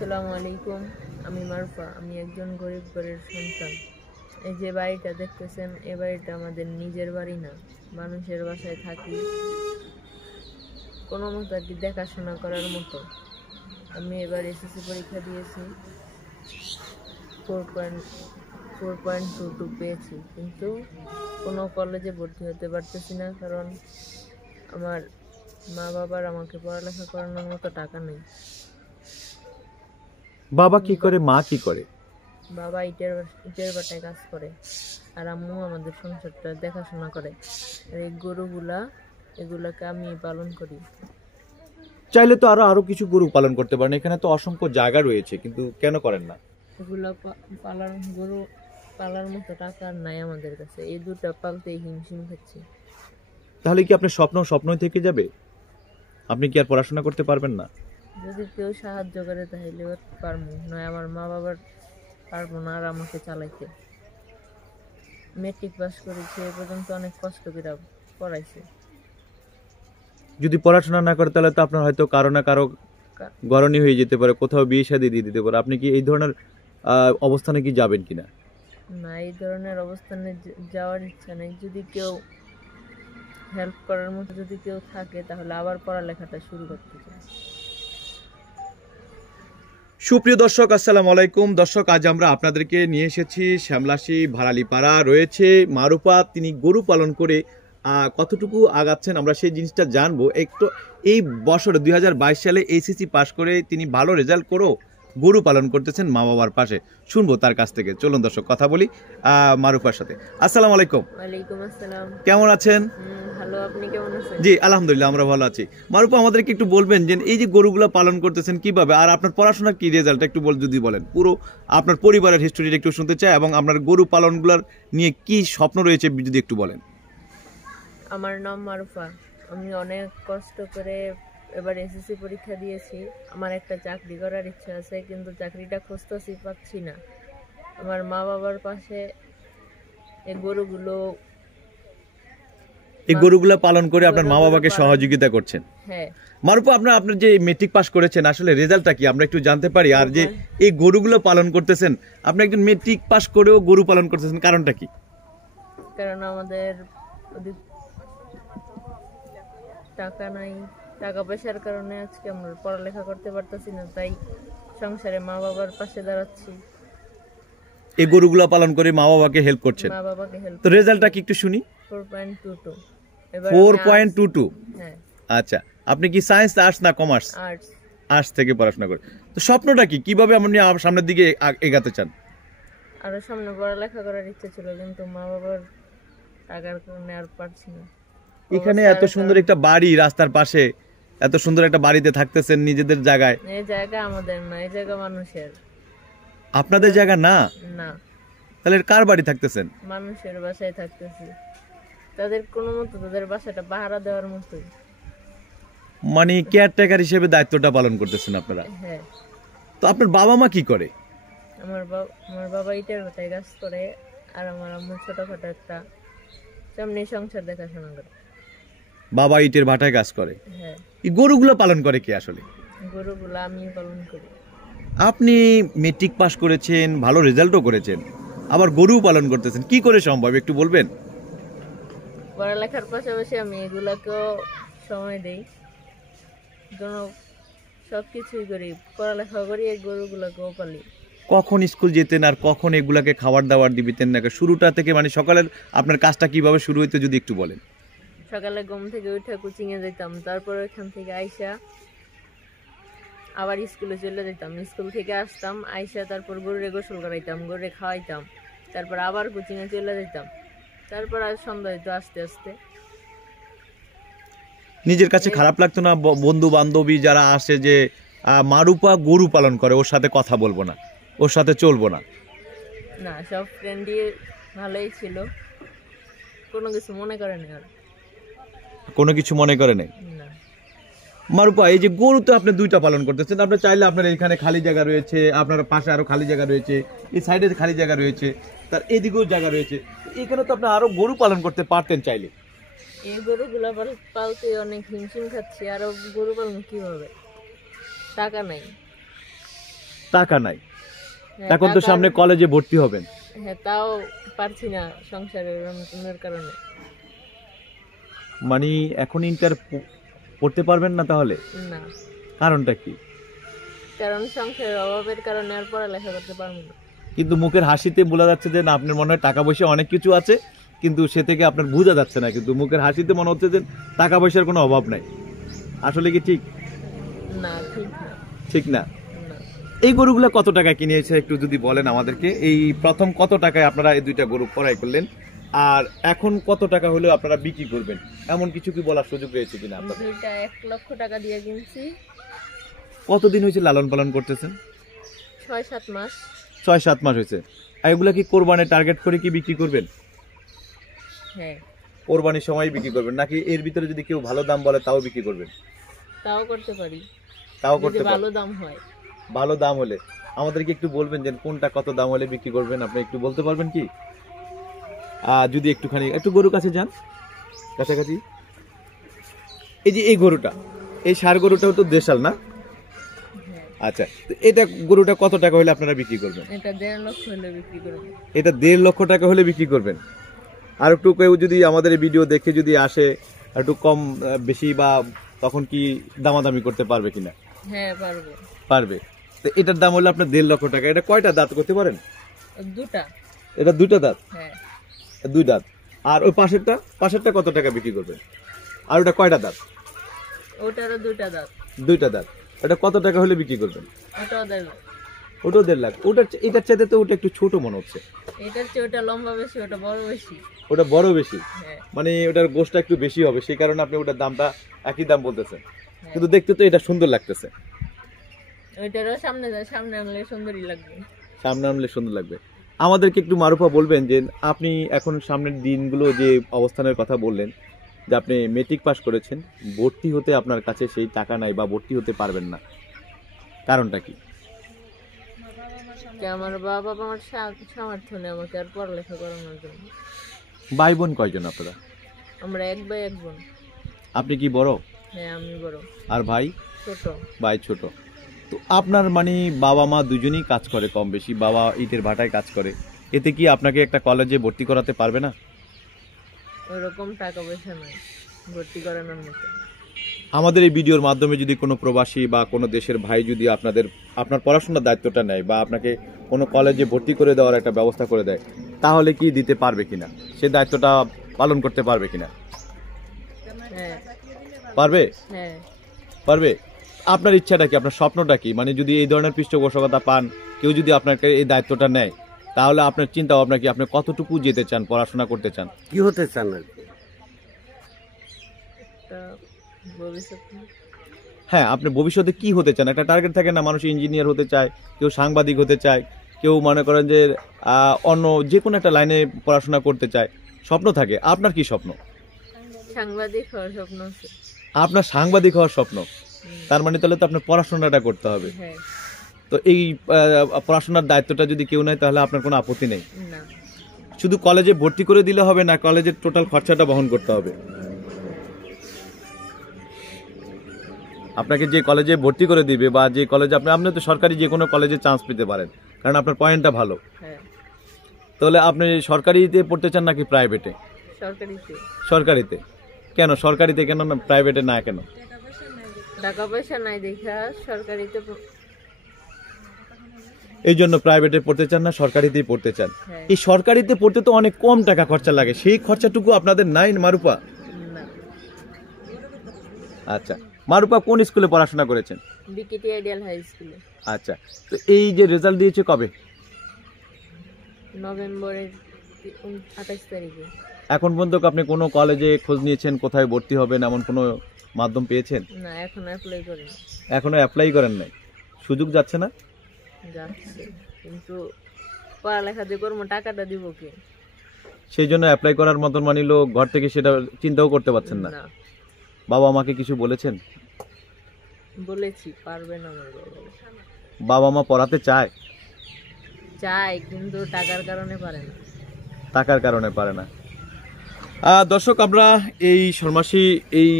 আসসালামু আলাইকুম। আমি মারুফা। আমি একজন গরিব ঘরের সন্তান। এই যে বাড়িটা দেখতেছেন, এই বাড়িটা আমাদের নিজের বাড়ি না, মানুষের বাসায় থাকি কোনো মতো আর কি, দেখাশোনা করার মতো। আমি এবার এসএসসি পরীক্ষা দিয়েছি, 4.22 পেয়েছি, কিন্তু কোনো কলেজে ভর্তি হতে পারতেছি না, কারণ আমার মা বাবার আমাকে পড়ালেখা করানোর মতো টাকা নেই। বাবা কি করে, মা কি করে? বাবা ইটের বাটায় কাজ করে, আর আম্মু আমাদের সংসারটা দেখাশোনা করে। আর এই এগুলাকে আমি পালন করি। চাইলে তো আরো কিছু গরু পালন করতে পারেন, এখানে তো অসংখ্য জায়গা রয়েছে, কিন্তু কেন করেন না? গরু পালার মতো টাকা নাই আমাদের কাছে, এই দুটা পালতেই হিমশিম খাচ্ছি। তাহলে কি আপনার স্বপ্নই থেকে যাবে? আপনি কি আর পড়াশোনা করতে পারবেন না? যদি কেউ সাহায্য করে তাহলে পারবো, নয় আমার মা বাবার পারবো না আর আমাকে চালাইতে। মেট্রিক পাস করেছি, এ পর্যন্ত অনেক কষ্ট করে পড়াইছে। যদি পড়াশোনা না করে তাহলে তো আপনার হয়তো কারো না কারো গরনি হয়ে যেতে পারে, কোথাও বিয়ে শাদী দিয়ে দিতে পারে। আপনি কি এই ধরনের অবস্থানে কি যাবেন কিনা? না, এই ধরনের অবস্থানে যাওয়ার ইচ্ছা নেই। যদি কেউ হেল্প করার মতো যদি কেউ থাকে তাহলে আবার পড়ালেখাটা শুরু করতে চাই। সুপ্রিয় দর্শক, আসসালামু আলাইকুম। দর্শক, আজ আমরা আপনাদেরকে নিয়ে এসেছি শ্যামলাশি ভাড়ালিপাড়া। রয়েছে মারুফা, তিনি গরু পালন করে কতটুকু আগাচ্ছেন আমরা সেই জিনিসটা জানবো। একটু এই বছর 2022 সালে এসএসসি পাশ করে তিনি ভালো রেজাল্ট করেও গরু পালন করতেছেন মা বাবার পাশে। শুনবো তার কাছ থেকে। চলুন দর্শক, কথা বলি মারুফার সাথে। আসসালামু আলাইকুম। ওয়ালাইকুম আসসালাম। কেমন আছেন? ভালো, আপনি কেমন আছেন? জি আলহামদুলিল্লাহ, আমরা ভালো আছি। মারুফা, আমাদেরকে একটু বলবেন যে এই যে গরুগুলো পালন করতেছেন কিভাবে, আর আপনার পড়াশোনার কি রেজাল্ট একটু যদি বলেন। পুরো আপনার পরিবারের হিস্টোরিটা একটু শুনতে চাই, এবং আপনার গরু পালনগুলোর নিয়ে কি স্বপ্ন রয়েছে যদি একটু বলেন। আমার নাম মারুফা। আমি অনেক কষ্ট করে এবার এসএসসি পরীক্ষা দিয়েছি। আমার একটা চাকরি করার ইচ্ছা আছে, কিন্তু চাকরিটা খুঁজতেছি, পাচ্ছি না। আমার মা বাবার পাশে এই গরুগুলো পালন করে আপনার মা বাবাকে সহযোগিতা করছেন। হ্যাঁ। মারুফা, আপনার যে মেট্রিক পাস করেছেন, আসলে রেজাল্টটা কি আমরা একটু জানতে পারি? আর যে এই গরুগুলো পালন করতেছেন, আপনি একজন মেট্রিক পাস করেও গরু পালন করতেছেন, কারণটা কি? কারণ আমাদের টাকা নাই, টাকা পয়সার কারণে আজকে আমরা পড়ালেখা করতে পারতেছি না, তাই সংসারে মা বাবার পাশে দাঁড়াচ্ছি। এই গরুগুলা পালন করে মা বাবাকে হেল্প করছেন। মা বাবাকে হেল্প। তো রেজাল্টটা কি একটু শুনি। 4.22। 4.22। হ্যাঁ। আচ্ছা, আপনি কি সায়েন্স, আর্টস না কমার্স? আর্টস। আর্টস থেকে পড়াশোনা করে। তো স্বপ্নটা কি, কিভাবে আপনি সামনের দিকে এগাতে চান? আরো সামনে পড়ালেখা করার ইচ্ছা ছিল, কিন্তু মা বাবার টাকার কারণে আর পারছি না। এখানে এত সুন্দর একটা বাড়ি, রাস্তার পাশে এত সুন্দর একটা বাড়িতে থাকতেছেন নিজেদের জায়গায়। এই জায়গা আমাদের না, এই জায়গা মানুষের। আপনাদের জায়গা না? না। তাহলে কার বাড়ি থাকতেছেন? মানুষের বাসায় থাকতেছি, তাদের কোনো মতো তাদের বাসাটা পাহারা দেওয়ার মতোই। মানে কেয়ারটেকার হিসেবে দায়িত্বটা পালন করতেছেন আপনারা? হ্যাঁ। তো আপনার বাবা মা কি করে? আমার বাবা ইটের ভাটায় কাজ করে, আর আমার আম্মু ছোটখাটো একটা সামনে সংসার দেখাশোনা করে। বাবা ইটের ভাটায় কাজ করে? হ্যাঁ। এই গরুগুলো পালন করে কে আসলে? গরুগুলো আমি পালন করি। আপনি মেট্রিক পাস করেছেন, ভালো রেজাল্টও করেছেন, আবার গরু পালন করতেছেন, কি করে সম্ভব একটু বলবেন? পড়ালেখার পাশাপাশি আমি এগুলাকেও সময় দেই, সবকিছুই করি, পড়ালেখা করি, এই গরুগুলাকেও পালি। কখন স্কুল যেতেন আর কখন এগুলাকে খাবার দাবার দিতেন না? শুরুটা থেকে মানে সকালের আপনার কাজটা কিভাবে শুরু হইতো যদি একটু বলেন। সকালে ঘুম থেকে উঠে কোচিং এ যেতাম, তারপর ওইখান থেকে আইসা আবার স্কুলে চলে যেতাম, স্কুল থেকে আসতাম, আইসা তারপর গরুরে গোসল করাইতাম, গরুরে খাওয়াইতাম, তারপর আবার কোচিং এ চলে যেতাম, তারপর আর সন্ধ্যা হইতো আস্তে আস্তে। নিজের কাছে খারাপ লাগতো না বন্ধু বান্ধবী যারা আসে যে মারুফা গরু পালন করে, ওর সাথে কথা বলবো না, ওর সাথে চলবো না? না, সব ফ্রেন্ডই ভালোই ছিল, কোনো কিছু মনে করে না। আর কোনো কিছু মনে করে নাই? না। মারুফা, এই যে গরু তো আপনি দুইটা পালন করতেছেন, আপনি চাইলে আপনার এখানে খালি জায়গা রয়েছে, আপনার পাশে আরো খালি জায়গা রয়েছে, এই সাইডে খালি জায়গা রয়েছে, তার এদিকেও জায়গা রয়েছে, এখানে তো আপনি আরো গরু পালন করতে পারতেন চাইলে। এই গরুগুলা পালতে অনেক হিমশিম খাচ্ছি, আরো গরু পালন কিভাবে, টাকা নাই। টাকা নাই, হ্যাঁ, এখন তো সামনে কলেজে ভর্তি হবেন। হ্যাঁ, তাও পারছি না সংসারের অনটনের কারণে। মানে এখন ইন্টার পড়তে পারবেন না তাহলে? না, কারণটা কি? কারণ সংসারের অভাবের কারণে আর পড়ালেখা করতে পারবো না। কিন্তু মুখের হাসিতে বোঝা যাচ্ছে যে না, আপনার মনে হয় টাকা পয়সা অনেক কিছু আছে, কিন্তু সে থেকে আপনার বোঝা যাচ্ছে না, কিন্তু মুখের হাসিতে মনে হচ্ছে যে টাকা পয়সার কোনো অভাব নাই। আসলে কি ঠিক? না, ঠিক না। ঠিক না। না। এই গরুগুলো কত টাকা কিনেছে একটু যদি বলেন আমাদেরকে। এই প্রথম কত টাকায় আপনারা এই দুইটা গরু ক্রয় করলেন, আর এখন কত টাকা হলে আপনারা বিক্রি করবেন, এমন কিছু কি বলার সুযোগ রয়েছে কিনা আপনাদের? দুইটা 1 লক্ষ টাকা দিয়ে কিনছি। কতদিন হয়েছে লালন পালন করতেছেন? 6-7 মাস। 6-7 মাস হয়েছে। আর এগুলা কি কোরবানির টার্গেট করে কি বিক্রি করবেন? হ্যাঁ, কোরবানির সময় বিক্রি করবেন, নাকি এর ভিতরে যদি কেউ ভালো দাম বলে তাও বিক্রি করবেন? তাও করতে পারি, তাও যদি করতে ভালো পারেন। দাম হয়। ভালো দাম হলে আমাদেরকে একটু বলবেন যে কোনটা কত দাম হলে বিক্রি করবেন, আপনি একটু বলতে পারবেন কি? যদি একটুখানি একটু গরুর কাছে যান, কাছাকাছি। এই যে এই গরুটা, এই ষাঁড় গরুটাও তো দেশাল না? হ্যাঁ, আচ্ছা, তো এটা গরুটা কত টাকা হলে আপনারা বিক্রি করবেন? এটা 1.5 লক্ষ হলে বিক্রি করব। এটা 1.5 লক্ষ টাকা হলে বিক্রি করবেন। আর একটু কেউ যদি আমাদের এই ভিডিও দেখে যদি আসে একটু কম বেশি, বা তখন কি দামাদামি করতে পারবে কিনা? হ্যাঁ, পারবো। পারবে। তো এটার দাম হলো আপনার 1.5 লক্ষ টাকা। এটা কয়টা দাঁত করতে পারেন? দুটা। এটা দুইটা দাঁত? হ্যাঁ, 2 দাঁত। আর ওই পাশেরটা কত টাকা বিক্রি করবেন? আর ওটা কয়টা দাঁত? ওটারও দুটা দাঁত। 2টা দাঁত। ওটা কত টাকা হলে বিক্রি করবেন? ওটাও 1.5 লাখ। ওটাও 1.5 লাখ। এটার চাইতে তো ওটা একটু ছোট মনে হচ্ছে। এটার চেয়ে ওটা লম্বা বেশি, ওটা বড় বেশি। ওটা বড় বেশি, হ্যাঁ, মানে ওটার গোশটা একটু বেশি হবে, সেই কারণে আপনি ওটার দামটা একই দাম বলতেছেন। হ্যাঁ। কিন্তু দেখতে তো এটা সুন্দর লাগতেছে। ওইটারও সামনে আনলে সুন্দরই লাগবে। সামনে আনলে সুন্দর লাগবে। আমাদেরকে একটু মারুফা বলবেন যে আপনি এখন সামনের দিনগুলো যে অবস্থানের কথা বললেন, যে আপনি মেট্রিক পাস করেছেন, ভর্তি হতে আপনার কাছে সেই টাকা নাই বা ভর্তি হতে পারবেন না, কারণটা কি? আমার বাবা আমার সামর্থ্য নেই আমাকে আর পড়ালেখা করানোর জন্য। ভাই বোন কয়জন আপনারা? আমরা 1 ভাই 1 বোন। আপনি কি বড়? হ্যাঁ, আমি বড়। আর ভাই? ছোট। ভাই ছোট। তো আপনার মানে বাবা মা দুজনেই কাজ করে কম বেশি, বাবা ইটের ভাটায় কাজ করে, এতে কি আপনাকে একটা কলেজে ভর্তি করাতে পারবে না? ওরকম টাকা পয়সা নাই ভর্তি করানোর মতো। আমাদের এই ভিডিওর মাধ্যমে যদি কোনো প্রবাসী বা কোনো দেশের ভাই যদি আপনার পড়াশোনার দায়িত্বটা নেয় বা আপনাকে কোনো কলেজে ভর্তি করে দেওয়ার একটা ব্যবস্থা করে দেয়, তাহলে কি দিতে পারবে কিনা, সে দায়িত্বটা পালন করতে পারবে কিনা? হ্যাঁ, পারবে? হ্যাঁ। পারবে। আপনার ইচ্ছাটা কি, আপনার স্বপ্নটা কি? মানে যদি এই ধরনের পৃষ্ঠপোষকতা পান, কেউ যদি আপনাকে এই দায়িত্বটা নেয়, তাহলে আপনার চিন্তা ভাবনা কি, আপনি কতটুকু যেতে চান, পড়াশোনা করতে চান, কি হতে চান আর কি? ভবিষ্যতে হ্যাঁ, আপনি ভবিষ্যতে কি হতে চান? একটা টার্গেট থাকে না, মানুষ ইঞ্জিনিয়ার হতে চায়, কেউ সাংবাদিক হতে চায়, কেউ মনে করেন যে অন্য যে কোনো একটা লাইনে পড়াশোনা করতে চায়, স্বপ্ন থাকে। আপনার কি স্বপ্ন? সাংবাদিক হওয়ার স্বপ্ন আছে। আপনার সাংবাদিক হওয়ার স্বপ্ন। তার মানে তাহলে তো আপনার পড়াশোনাটা করতে হবে। হ্যাঁ। তো এই পড়াশোনার দায়িত্বটা যদি কেউ নেয়, তাহলে আপনার কোনো আপত্তি নেই? না। শুধু কলেজে ভর্তি করে দিলে হবে না, কলেজের টোটাল খরচাটা বহন করতে হবে? আপনাকে যে কলেজে ভর্তি করে দিবে বা যে কলেজে আপনি তো সরকারি যে কোনো কলেজে চান্স পেতে পারেন, কারণ আপনার পয়েন্টটা ভালো। হ্যাঁ। তাহলে আপনি সরকারিতে পড়তে চান নাকি প্রাইভেটে? সরকারিতে। সরকারিতে কেন? সরকারিতে কেন না প্রাইভেটে না কেন? টাকা পয়সা নাই দেখা সরকারিতে। এই জন্য প্রাইভেটে পড়তে চান না, সরকারিতেই পড়তে চান। হ্যাঁ। এই সরকারিতে পড়তে তো অনেক কম টাকা খরচা লাগে, সেই খরচাটুকু আপনাদের নাই মারুপা? না। আচ্ছা, মারুপা কোন স্কুলে পড়াশোনা করেছেন? বিকেটি আইডিয়াল হাই স্কুলে। আচ্ছা, তো এই যে রেজাল্ট দিয়েছে কবে? নভেম্বরের 28 তারিখে। এখন পর্যন্ত আপনি কোনো কলেজে খোঁজ নিয়েছেন, কোথায় ভর্তি হবেন, এমন কোনো মাধ্যম পেয়েছেন? না, এখন অ্যাপ্লাই করিনি। এখনো অ্যাপ্লাই করেন নাই? সুযোগ যাচ্ছে না? যাচ্ছে, কিন্তু পড়ালেখা দিয়ে করবো, টাকাটা দিব কে? সেই জন্য অ্যাপ্লাই করার মতন মানিল ঘর থেকে সেটা চিন্তাও করতে পারছেন না? বাবা মাকে কিছু বলেছেন? বলেছি, পারবে না আমার বাবা। বাবা মা পড়াতে চায়? চাই, কিন্তু টাকার কারণে পারে না। টাকার কারণে পারে না। দর্শক, আমরা এই শর্মাশী এই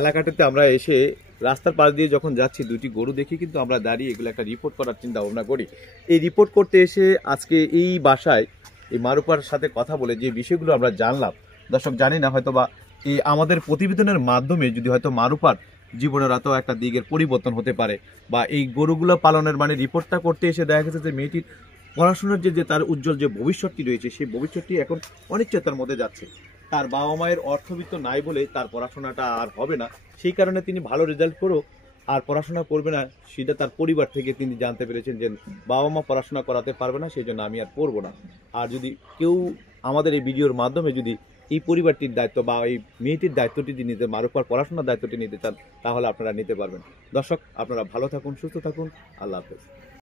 এলাকাটাতে আমরা এসে রাস্তার পাশ দিয়ে যখন যাচ্ছি দুটি গরু দেখি কিন্তু আমরা দাঁড়িয়ে এগুলো একটা রিপোর্ট করার চিন্তা ভাবনা করি। এই রিপোর্ট করতে এসে আজকে এই বাসায় এই মারুপার সাথে কথা বলে যে বিষয়গুলো আমরা জানলাম, দর্শক জানি না হয়তো বা এই আমাদের প্রতিবেদনের মাধ্যমে যদি হয়তো মারুপার জীবনের এত একটা দিকের পরিবর্তন হতে পারে, বা এই গরুগুলো পালনের মানে রিপোর্টটা করতে এসে দেখা গেছে যে মেয়েটির পড়াশোনার যে তার উজ্জ্বল যে ভবিষ্যৎটি রয়েছে সেই ভবিষ্যৎটি এখন অনিশ্চয়তার মধ্যে যাচ্ছে। তার বাবা মায়ের অর্থবিত্ত নাই বলে তার পড়াশোনাটা আর হবে না, সেই কারণে তিনি ভালো রেজাল্ট করেও আর পড়াশোনা করবে না, সেটা তার পরিবার থেকে তিনি জানতে পেরেছেন যে বাবা মা পড়াশোনা করাতে পারবে না, সেই জন্য আমি আর পড়বো না। আর যদি কেউ আমাদের এই ভিডিওর মাধ্যমে যদি এই পরিবারটির দায়িত্ব বা এই মেয়েটির দায়িত্বটি নিতে, মারুপার পড়াশোনার দায়িত্বটি নিতে চান, তাহলে আপনারা নিতে পারবেন। দর্শক, আপনারা ভালো থাকুন, সুস্থ থাকুন, আল্লাহ হাফেজ।